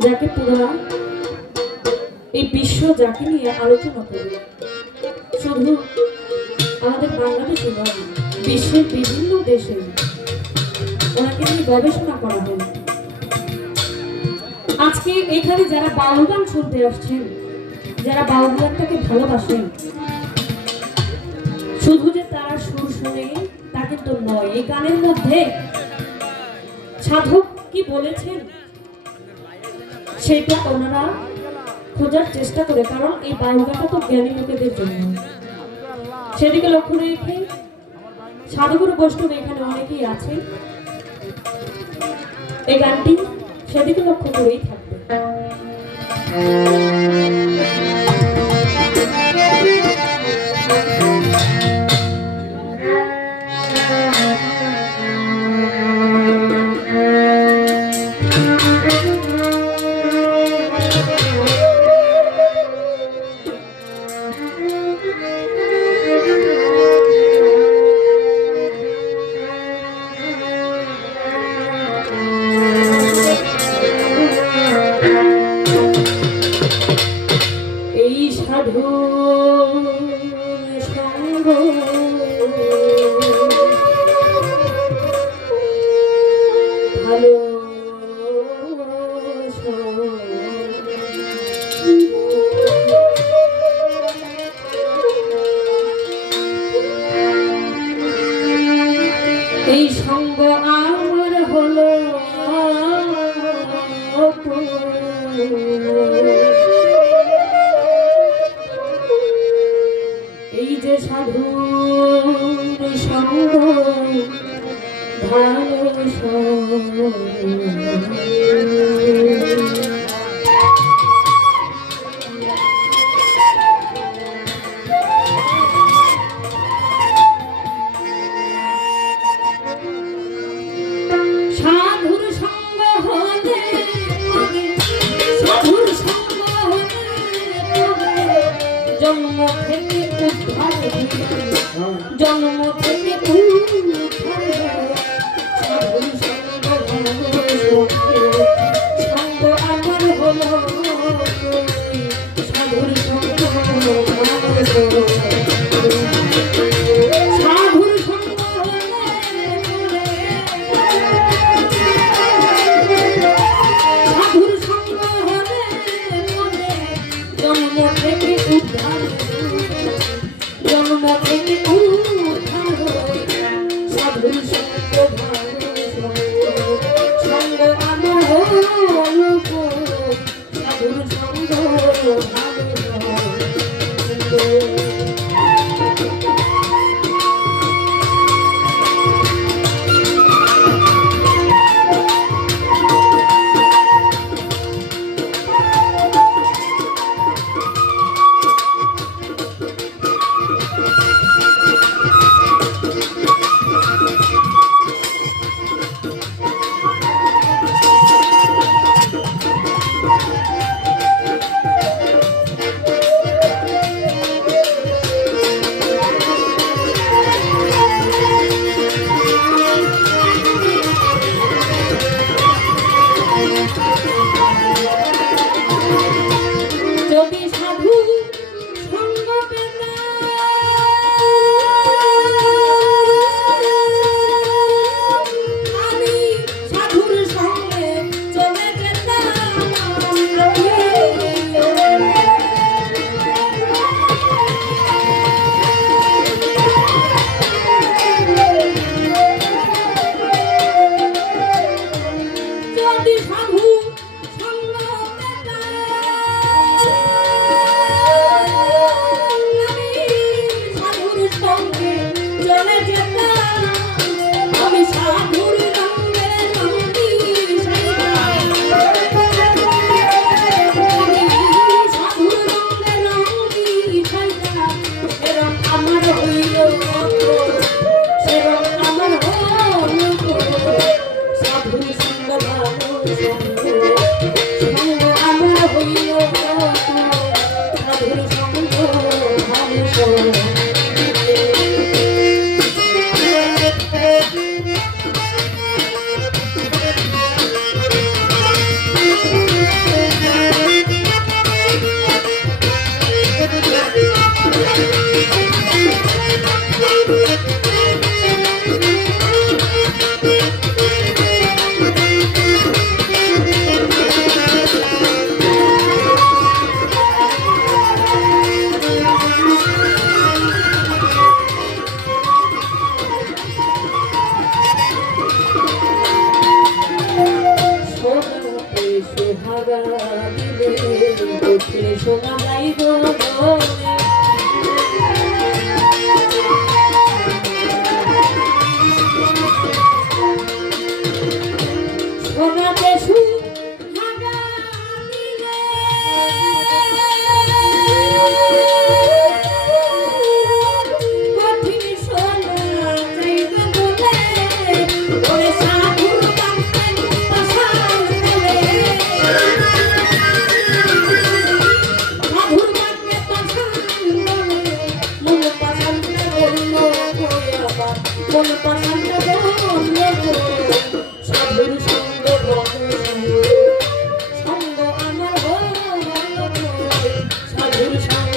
যাকে পুরা এই বিশ্ব যাকে নিয়ে আলোচনা করবে, শুধু আমাদের বাংলাদেশে নয়, বিশ্বের বিভিন্ন দেশে ওনাকে নিয়ে গবেষণা করা হয়। আজকে এখানে যারা বাউল গান শুনতে আসছেন, যারা বাউল গানটাকে ভালোবাসেন, শুধু যে তারা সুর শুনে তা কিন্তু নয়, এই গানের মধ্যে সাধক কি বলেছেন সেটা ওনারা খোঁজার চেষ্টা করে, কারণ এই বাউল গানটা তো জ্ঞানী লোকেদের জন্য। সেদিকে লক্ষ্য রেখে সাধুগুরু বৈষ্ণব এখানে অনেকেই আছে, এই গানটি সেদিকে লক্ষ্য করেই থাকবে। সাধু সঙ্গ ভালো এই সঙ্গ আমার হলো এই যে সাধু সঙ্গ ভালো সাধুর সঙ্গ হলে সাধুর সঙ্গ হলে জন্ম থেকে উদ্ধার, জন্ম থেকে উদ্ধার, সাধুর সঙ্গ সঙ্গ আমার হলো, সাধুর সঙ্গ সাধুর সঙ্গ সাধুর সঙ্গ হলে জন্ম থেকে উদ্ধার, জন্ম থেকে উদ্ধার, ভাগা দিলে দক্ষিণে শোনা যাই গো শোনাতে শুন ভাগা দিলে কঠিন শোনা যাই গো বলে ওরে সাধুর বাক্যে পাশান বলে সাধুর বাক্যে পাশান বলে মন পাশানটা বলল করে আবার মন পাশানটা বলল সাধুর সঙ্গ সঙ্গ আমার হল সাধুর সঙ্গ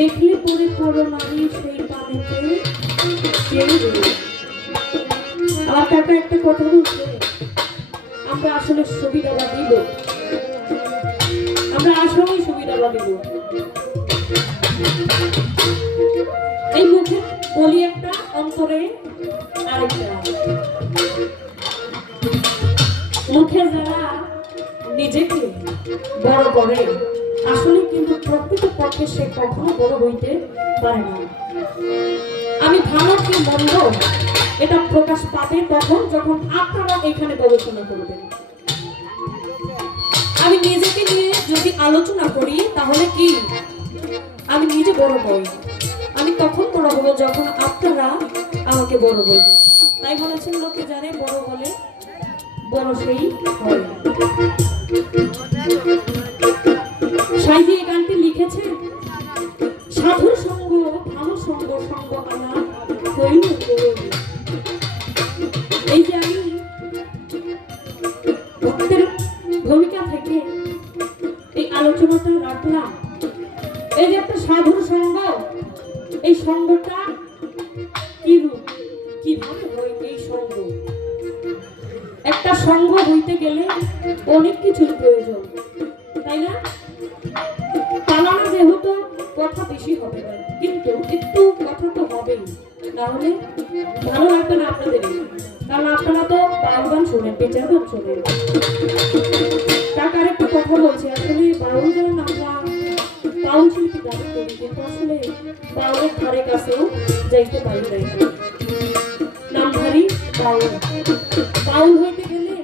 দেখলে পরে পড়ো নারী সেই পানিতে কেউ নেই। আমার কাকা একটা কথা বলছে, আমরা আসলে সুবিধাবাদী লোক, আমরা আসলেই সুবিধাবাদী লোক। এই মুখে বলি একটা, অন্তরে আরেকটা। মুখে যারা নিজেকে বড় করে আসলে কিন্তু প্রকৃত পক্ষে সে কখনো বড় হইতে পারে না। আমি ভালো কি মন্দ এটা প্রকাশ পাবে তখন যখন আপনারা এখানে গবেষণা করবেন। আমি নিজেকে নিয়ে যদি আলোচনা করি তাহলে কি আমি নিজে বড় হই, আমি তখন বড় হবো যখন আপনারা আমাকে বড় বলবেন। তাই বলেছেন লোকে জানে বড় বলে বড় সেই হয়। সাইজি এই গানটি লিখেছে, সাধুর সঙ্গ ভালো সঙ্গ সঙ্গ আনা হইল। এই যে আমি ভক্তের ভূমিকা থেকে এই আলোচনাটা রাখলাম, এই যে একটা সাধুর সঙ্গ, এই সঙ্গটা কি রূপ, কিভাবে হয় এই সঙ্গ? একটা সঙ্গ হইতে গেলে অনেক কিছুর প্রয়োজন, তাই না? পালানো যেহেতু কথা বেশি হবে না, কিন্তু একটু কথা তো হবেই, না হলে ভালো লাগবে না আপনাদের। কারণ আপনারা তো বাউল গান শোনেন, পেঁচার গান শোনেন। কাকার একটা কথা বলছে, আসলে বাউল গান আমরা বাউল শিল্পী গান করি, কিন্তু আসলে বাউলের ধারে কাছেও যাইতে পারি নাই। নামধারী বাউল, বাউল হইতে গেলে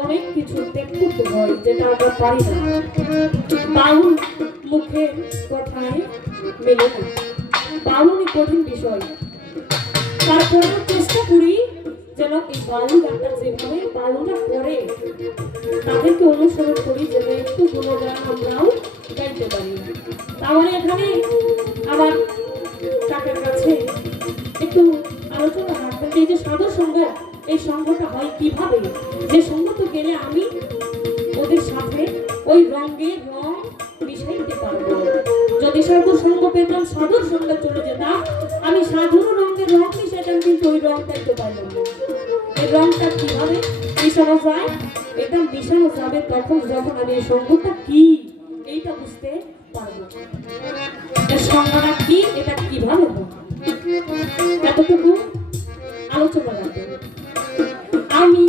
অনেক কিছু ত্যাগ করতে হয়, যেটা আমরা পারি না। বাউল মুখের কথায় মেলে না, বাউলই কঠিন বিষয়। তারপরে চেষ্টা করি যেন এই বাউল গানটা যেভাবে বাউলরা করে তাদেরকে অনুসরণ করি, যেন একটু গুণগান আমরাও গাইতে পারি। তাহলে এখানে আমার কাকার কাছে একটু আলোচনা রাখবেন, এই যে সাধু সঙ্গ, এই সঙ্গটা হয় কিভাবে? যে সঙ্গ তো গেলে আমি ওদের সাথে ওই রঙের রং মিশাইতে পারবো। যদি সাধুর সঙ্গ পেতাম, সাধুর সঙ্গে চলে যেতাম, আমি সাধুর রঙের রং মিশাইতাম, কিন্তু ওই রংটাই তো পাইলাম না। এই রংটা কিভাবে মিশানো যায়? এটা মিশানো যাবে তখন যখন আমি এই সঙ্গটা কি এইটা বুঝতে পারবো, এর সঙ্গটা কি, এটা কিভাবে হবে, এতটুকু আলোচনা রাখবো। আমি